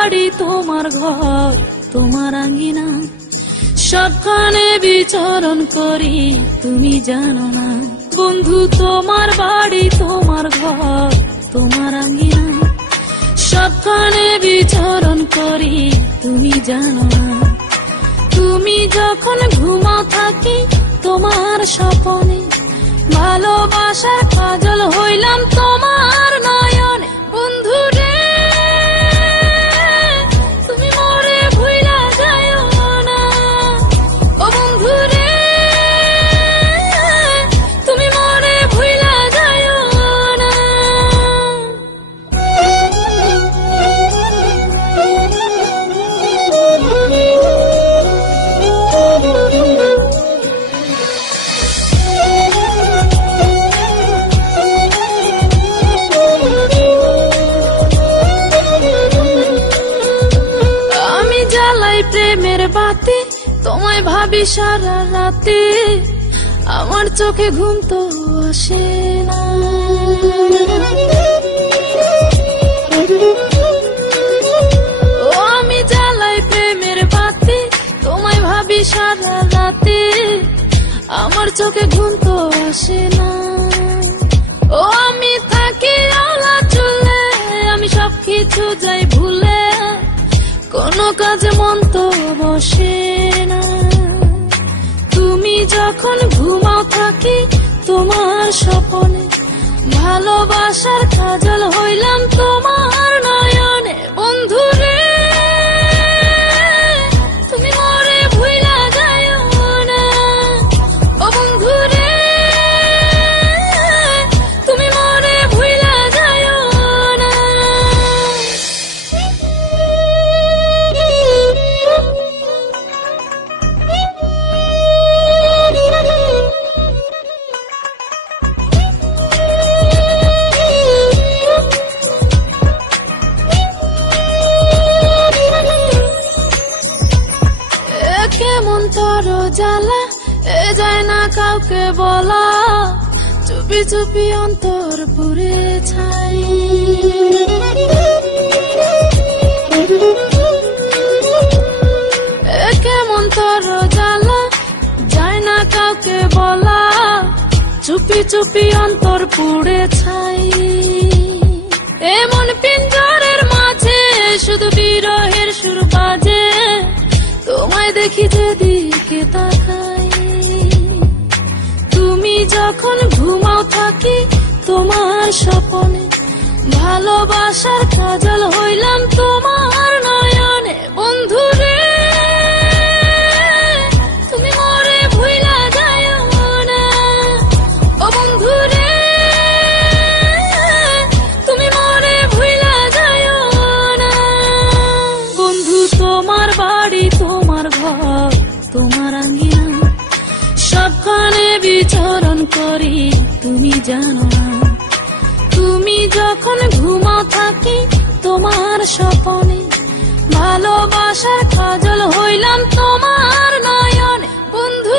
বাড়ি তোমার ঘর তোমার আঙ্গিনা, সবখানে বিচরণ করি তুমি জানো না। বন্ধু তোমার বাড়ি তোমার ঘর তোমার আঙ্গিনা, সবখানে বিচরণ করি তুমি জানো না। তুমি যখন ঘুমাও থাকি তোমার স্বপনে, ভালোবাসার কাজল হইলাম তোমার নয়নে। বন্ধু রে তুমি মরে ভুইলা যাইও না, ও বন্ধু রে তুমি মরে ভুইলা যাইও না। প্রেমের বাতি তোমায় ভাবি সারা রাতে, আমার চোখে ঘুম তো আসে না। ও আমি জ্বালাই প্রেমের বাতি তোমায় ভাবি সারা রাতে, আমার চোখে ঘুম তো আসে না। ও আমি থাকি আলা চুলে, আমি সবকিছু যাই ভুলে, কোনো কাজে মন তো বসে না। তুমি যখন ঘুমাও থাকি তোমার স্বপনে, ভালোবাসার কাজল হইলাম তোমার নয়নে। বন্ধু রে তুমি মরে ভুইলা যাইও না, ও বন্ধু রে তুমি মরে ভুইলা যাইও না। কেমন তোর জ্বালা এ যায় না কাউকে বলা, চুপি চুপি অন্তর পুরে ছাই। কেমন তোর জ্বালা যায় না কাউকে বলা, চুপি চুপি অন্তর পুড়ে ছাই। এমন পিঞ্জরের মাঝে শুধু বিরহের সুর বাজে, তোমায় দেখি যেদিকে তাকাই। তুমি যখন ঘুমাও থাকি তোমার স্বপনে, ভালোবাসার কাজল হইলাম তোমার নয়নে। বন্ধু রে তুমি মরে ভুইলা যাইও না, ও বন্ধু রে তুমি মরে ভুইলা যাইও না। বন্ধু তোমার বাড়ি তোমার ঘর তোমার আঙ্গিনা, সবখানে বিচরণ করি তুমি জানো না। তুমি যখন ঘুমাও থাকি তোমার স্বপনে, ভালোবাসার কাজল হইলাম তোমার নয়নে। বন্ধু